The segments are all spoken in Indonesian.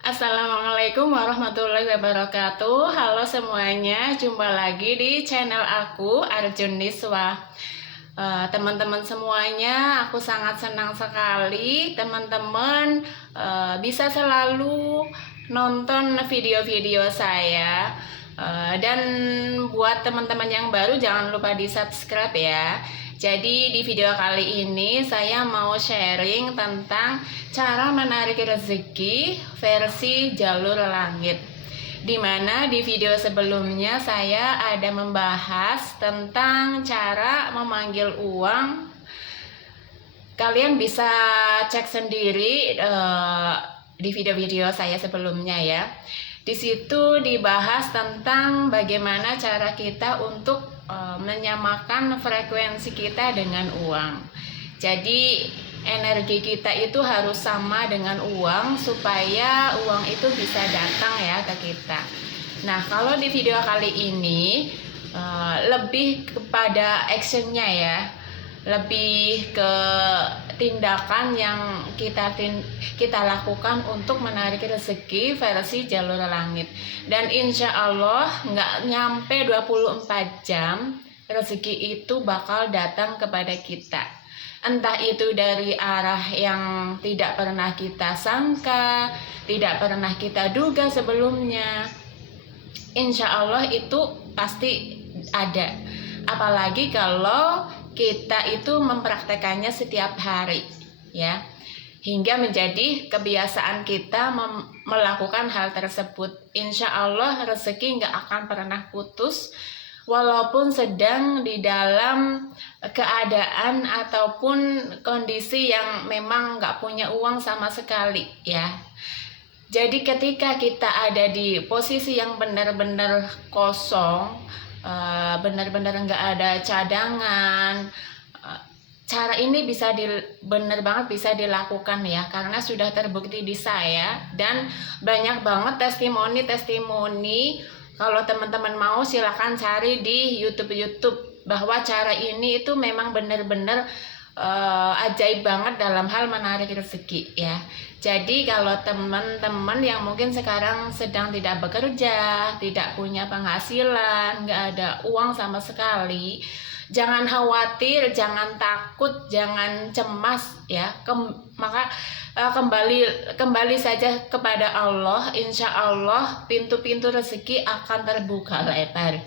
Assalamualaikum warahmatullahi wabarakatuh. Halo semuanya, jumpa lagi di channel aku Arjun Niswa. Teman-teman semuanya, aku sangat senang sekali teman-teman bisa selalu nonton video-video saya. Dan buat teman-teman yang baru jangan lupa di subscribe ya. Jadi di video kali ini saya mau sharing tentang cara menarik rezeki versi jalur langit. Dimana di video sebelumnya saya ada membahas tentang cara memanggil uang. Kalian bisa cek sendiri di video-video saya sebelumnya ya. Di situ dibahas tentang bagaimana cara kita untuk menyamakan frekuensi kita dengan uang. Jadi energi kita itu harus sama dengan uang supaya uang itu bisa datang ya ke kita. Nah, kalau di video kali ini lebih kepada actionnya ya, lebih ke tindakan yang kita lakukan untuk menarik rezeki versi jalur langit. Dan insya Allah nggak nyampe 24 jam rezeki itu bakal datang kepada kita. Entah itu dari arah yang tidak pernah kita sangka, tidak pernah kita duga sebelumnya. Insya Allah itu pasti ada. Apalagi kalau kita itu mempraktekannya setiap hari ya, hingga menjadi kebiasaan kita melakukan hal tersebut. Insya Allah rezeki nggak akan pernah putus walaupun sedang di dalam keadaan ataupun kondisi yang memang nggak punya uang sama sekali ya. Jadi ketika kita ada di posisi yang benar-benar kosong, benar-benar nggak ada cadangan, cara ini benar banget bisa dilakukan ya, karena sudah terbukti di saya dan banyak banget testimoni. Kalau teman-teman mau silakan cari di YouTube bahwa cara ini itu memang benar-benar ajaib banget dalam hal menarik rezeki ya. Jadi kalau teman-teman yang mungkin sekarang sedang tidak bekerja, tidak punya penghasilan, nggak ada uang sama sekali, jangan khawatir, jangan takut, jangan cemas ya. Maka kembali saja kepada Allah. Insya Allah pintu-pintu rezeki akan terbuka lebar.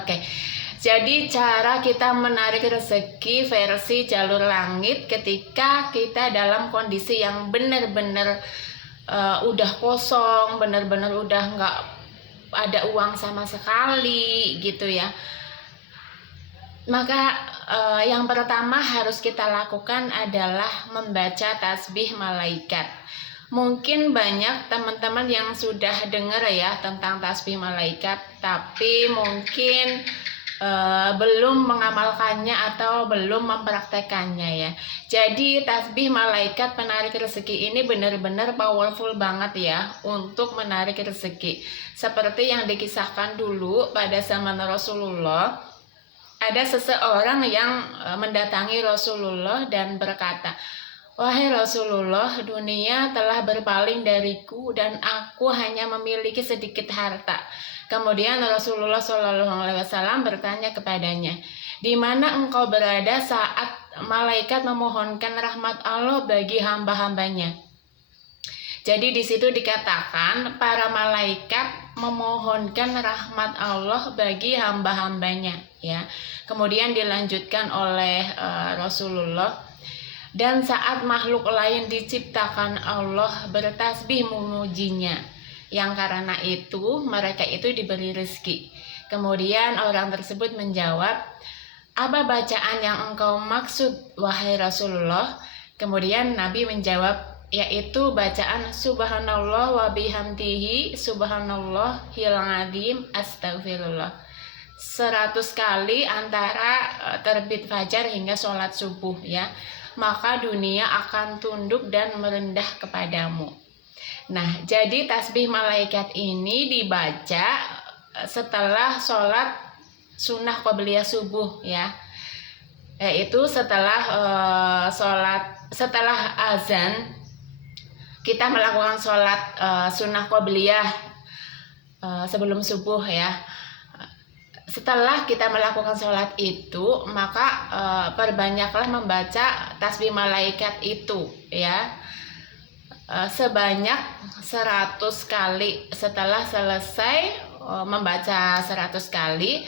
Oke. Jadi cara kita menarik rezeki versi jalur langit ketika kita dalam kondisi yang benar-benar udah kosong, benar-benar udah nggak ada uang sama sekali gitu ya. Maka yang pertama harus kita lakukan adalah membaca tasbih malaikat. Mungkin banyak teman-teman yang sudah dengar ya tentang tasbih malaikat, tapi mungkin belum mengamalkannya atau belum mempraktekannya ya. Jadi tasbih malaikat penarik rezeki ini benar-benar powerful banget ya untuk menarik rezeki. Seperti yang dikisahkan dulu pada zaman Rasulullah, ada seseorang yang mendatangi Rasulullah dan berkata, "Wahai Rasulullah, dunia telah berpaling dariku dan aku hanya memiliki sedikit harta." Kemudian Rasulullah SAW bertanya kepadanya, "Di mana engkau berada saat malaikat memohonkan rahmat Allah bagi hamba-hambanya?" Jadi di situ dikatakan para malaikat memohonkan rahmat Allah bagi hamba-hambanya ya. Kemudian dilanjutkan oleh Rasulullah, dan saat makhluk lain diciptakan Allah bertasbih memujinya, yang karena itu mereka itu diberi rezeki. Kemudian orang tersebut menjawab, "Apa bacaan yang engkau maksud wahai Rasulullah?" Kemudian Nabi menjawab, yaitu bacaan subhanallah wa bihamdihi subhanallahil azim astagfirullah 100 kali antara terbit fajar hingga sholat subuh ya. Maka dunia akan tunduk dan merendah kepadamu. Nah, jadi tasbih malaikat ini dibaca setelah sholat sunnah qobliyah subuh ya, yaitu setelah azan kita melakukan sholat sunnah qobliyah sebelum subuh ya. Setelah kita melakukan sholat itu, maka perbanyaklah membaca tasbih malaikat itu ya, sebanyak 100 kali. Setelah selesai membaca 100 kali,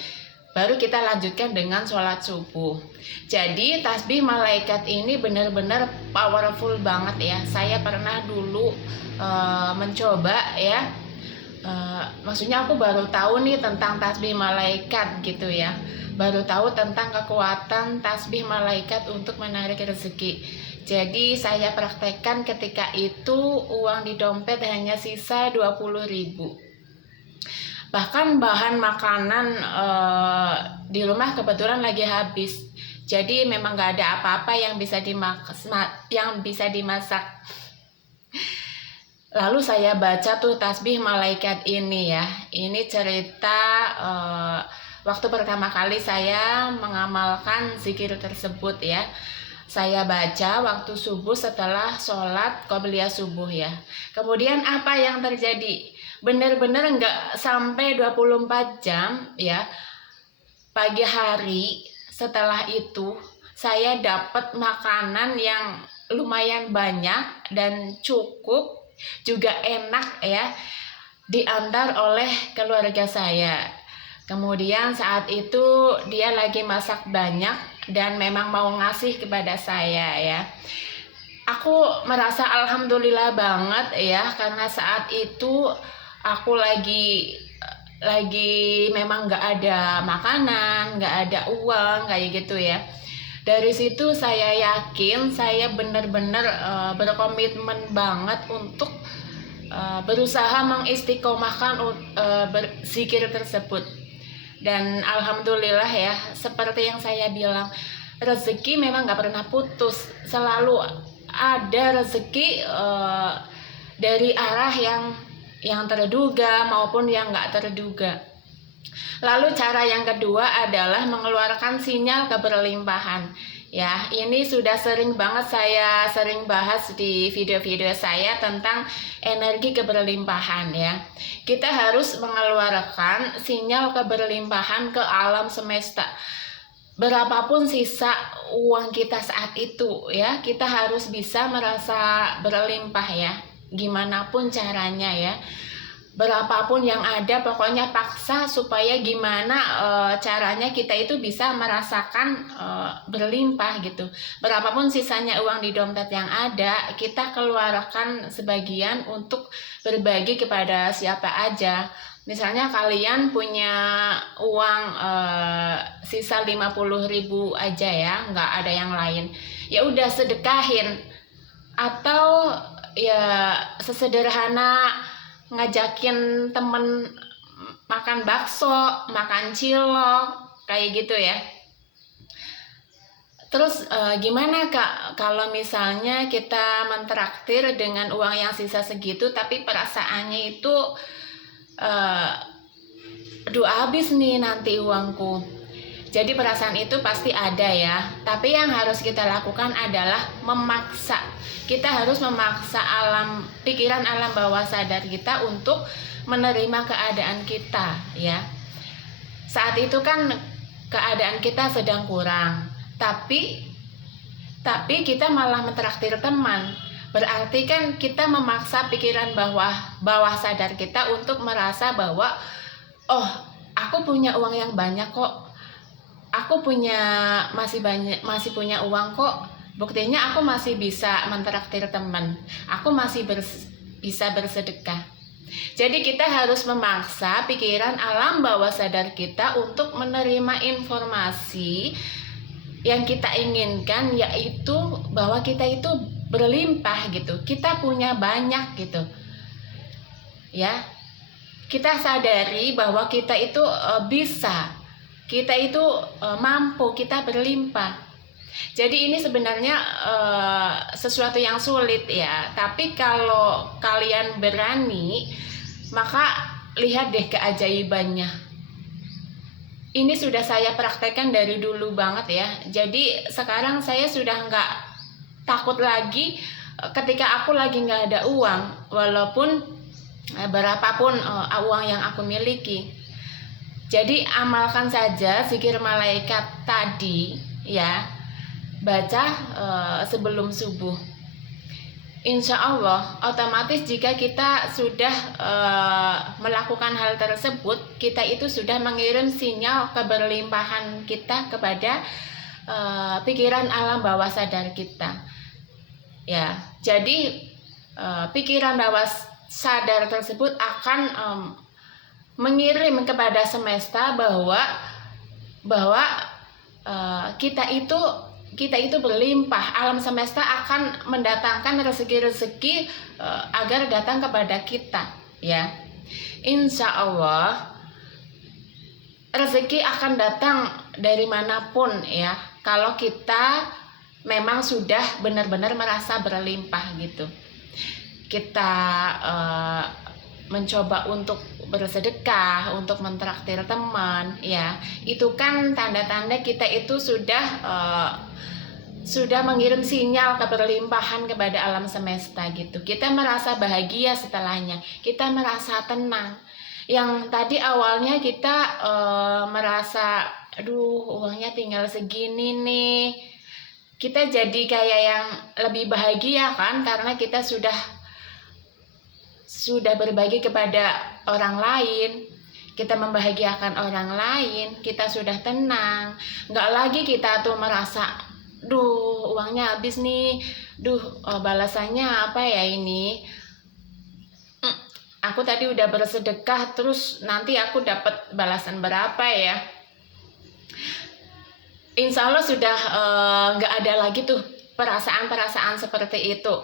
baru kita lanjutkan dengan sholat subuh. Jadi tasbih malaikat ini benar-benar powerful banget ya. Saya pernah dulu mencoba ya. Maksudnya aku baru tahu nih tentang tasbih malaikat gitu ya. Baru tahu tentang kekuatan tasbih malaikat untuk menarik rezeki. Jadi saya praktekkan ketika itu uang di dompet hanya sisa 20.000. Bahkan bahan makanan di rumah kebetulan lagi habis. Jadi memang gak ada apa-apa yang bisa dimasak. Lalu saya baca tuh tasbih malaikat ini ya. Ini cerita waktu pertama kali saya mengamalkan zikir tersebut ya. Saya baca waktu subuh setelah sholat qobliyah subuh ya. Kemudian apa yang terjadi? Benar-benar nggak sampai 24 jam ya. Pagi hari setelah itu saya dapat makanan yang lumayan banyak dan cukup, juga enak ya, diantar oleh keluarga saya. Kemudian saat itu dia lagi masak banyak dan memang mau ngasih kepada saya ya. Aku merasa alhamdulillah banget ya, karena saat itu aku lagi memang nggak ada makanan, nggak ada uang kayak gitu ya. Dari situ saya yakin saya benar-benar berkomitmen banget untuk berusaha mengistiqomahkan berzikir tersebut. Dan alhamdulillah ya, seperti yang saya bilang, rezeki memang gak pernah putus. Selalu ada rezeki dari arah yang terduga maupun yang gak terduga. Lalu cara yang kedua adalah mengeluarkan sinyal keberlimpahan. Ya, ini sudah sering banget saya bahas di video-video saya tentang energi keberlimpahan ya. Kita harus mengeluarkan sinyal keberlimpahan ke alam semesta. Berapapun sisa uang kita saat itu ya, kita harus bisa merasa berlimpah ya. Gimana pun caranya ya. Berapapun yang ada, pokoknya paksa supaya gimana caranya kita itu bisa merasakan berlimpah gitu. Berapapun sisanya uang di dompet yang ada, kita keluarkan sebagian untuk berbagi kepada siapa aja. Misalnya kalian punya uang sisa 50.000 aja ya, nggak ada yang lain, ya udah sedekahin. Atau ya sesederhana ngajakin temen makan bakso, makan cilok, kayak gitu ya. Terus gimana Kak kalau misalnya kita mentraktir dengan uang yang sisa segitu tapi perasaannya itu aduh habis nih nanti uangku. Jadi perasaan itu pasti ada ya. Tapi yang harus kita lakukan adalah memaksa. Kita harus memaksa pikiran alam bawah sadar kita untuk menerima keadaan kita ya. Saat itu kan keadaan kita sedang kurang, tapi kita malah mentraktir teman. Berarti kan kita memaksa pikiran bawah sadar kita untuk merasa bahwa oh, aku punya uang yang banyak kok. Aku masih punya uang kok. Buktinya aku masih bisa mentraktir teman. Aku masih bisa bersedekah. Jadi kita harus memaksa pikiran alam bawah sadar kita untuk menerima informasi yang kita inginkan, yaitu bahwa kita itu berlimpah gitu. Kita punya banyak gitu. Ya. Kita sadari bahwa kita itu bisa. Kita itu mampu, kita berlimpah. Jadi ini sebenarnya sesuatu yang sulit ya. Tapi kalau kalian berani, maka lihat deh keajaibannya. Ini sudah saya praktekkan dari dulu banget ya. Jadi sekarang saya sudah nggak takut lagi ketika aku lagi nggak ada uang, walaupun berapapun uang yang aku miliki. Jadi amalkan saja zikir malaikat tadi ya, baca sebelum subuh. Insya Allah otomatis jika kita sudah melakukan hal tersebut, kita itu sudah mengirim sinyal keberlimpahan kita kepada pikiran alam bawah sadar kita. Ya, jadi pikiran bawah sadar tersebut akan mengirim kepada semesta bahwa kita itu berlimpah. Alam semesta akan mendatangkan rezeki-rezeki agar datang kepada kita, ya. Insya Allah rezeki akan datang dari manapun, ya, kalau kita memang sudah benar-benar merasa berlimpah gitu. Kita mencoba untuk bersedekah, untuk mentraktir teman, ya, itu kan tanda-tanda kita itu sudah mengirim sinyal keberlimpahan kepada alam semesta gitu. Kita merasa bahagia setelahnya, kita merasa tenang. Yang tadi awalnya kita merasa, aduh uangnya tinggal segini nih, kita jadi kayak yang lebih bahagia kan, karena kita sudah berbagi kepada orang lain, kita membahagiakan orang lain, kita sudah tenang. Nggak lagi kita tuh merasa, duh uangnya habis nih, duh balasannya apa ya ini, aku tadi udah bersedekah terus nanti aku dapat balasan berapa ya. Insya Allah sudah nggak ada lagi tuh perasaan-perasaan seperti itu.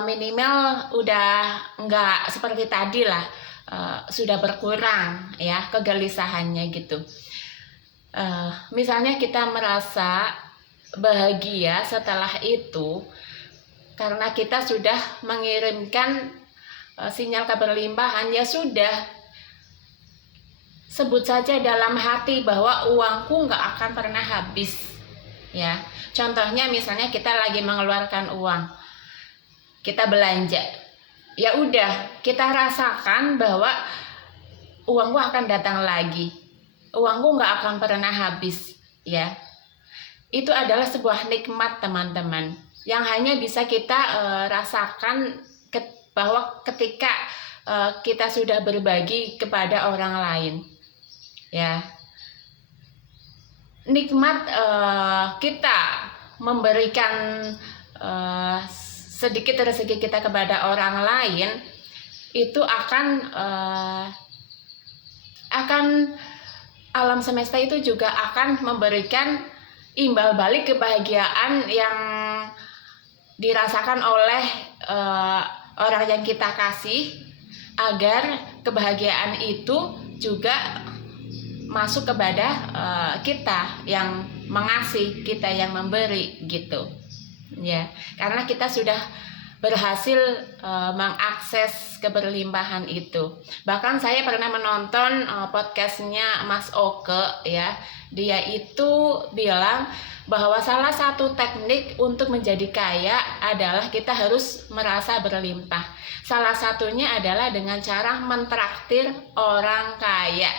Minimal udah nggak seperti tadi lah, sudah berkurang ya kegelisahannya gitu. Misalnya kita merasa bahagia setelah itu karena kita sudah mengirimkan sinyal keberlimpahan, ya sudah, sebut saja dalam hati bahwa uangku nggak akan pernah habis, ya. Contohnya misalnya kita lagi mengeluarkan uang, kita belanja, ya udah kita rasakan bahwa uangku akan datang lagi, uangku nggak akan pernah habis, ya. Itu adalah sebuah nikmat teman-teman yang hanya bisa kita rasakan bahwa ketika kita sudah berbagi kepada orang lain, ya. Nikmat kita memberikan sedikit rezeki kita kepada orang lain itu akan alam semesta itu juga akan memberikan imbal balik kebahagiaan yang dirasakan oleh orang yang kita kasih, agar kebahagiaan itu juga masuk kepada kita yang mengasih, kita yang memberi gitu. Ya, karena kita sudah berhasil mengakses keberlimpahan itu. Bahkan saya pernah menonton podcastnya Mas Oke, ya. Dia itu bilang bahwa salah satu teknik untuk menjadi kaya adalah kita harus merasa berlimpah. Salah satunya adalah dengan cara mentraktir orang kaya.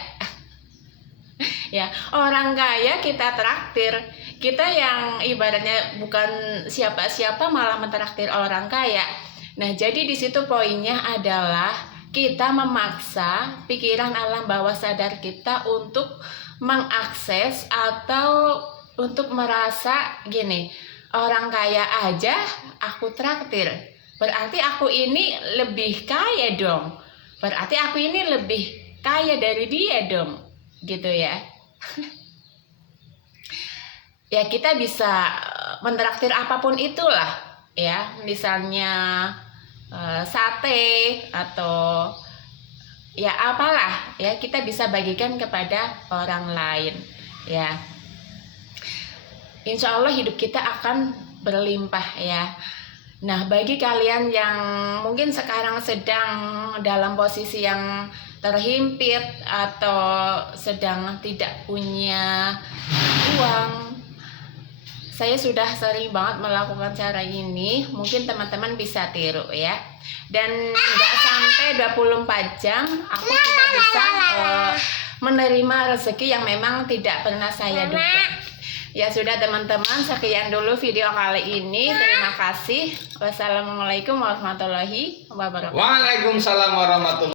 Ya, orang kaya kita traktir. Kita yang ibaratnya bukan siapa-siapa malah mentraktir orang kaya. Nah, jadi di situ poinnya adalah kita memaksa pikiran alam bawah sadar kita untuk mengakses atau untuk merasa gini, orang kaya aja aku traktir, berarti aku ini lebih kaya dong, berarti aku ini lebih kaya dari dia dong, gitu ya. Ya, kita bisa mentraktir apapun itulah, ya, misalnya sate atau ya apalah, ya, kita bisa bagikan kepada orang lain, ya. Insya Allah hidup kita akan berlimpah, ya. Nah, bagi kalian yang mungkin sekarang sedang dalam posisi yang terhimpit atau sedang tidak punya uang, saya sudah sering banget melakukan cara ini, mungkin teman-teman bisa tiru ya. Dan nggak sampai 24 jam aku sudah bisa menerima rezeki yang memang tidak pernah saya duga. Ya sudah teman-teman, sekian dulu video kali ini. Terima kasih. Wassalamualaikum warahmatullahi wabarakatuh. Waalaikumsalam warahmatullahi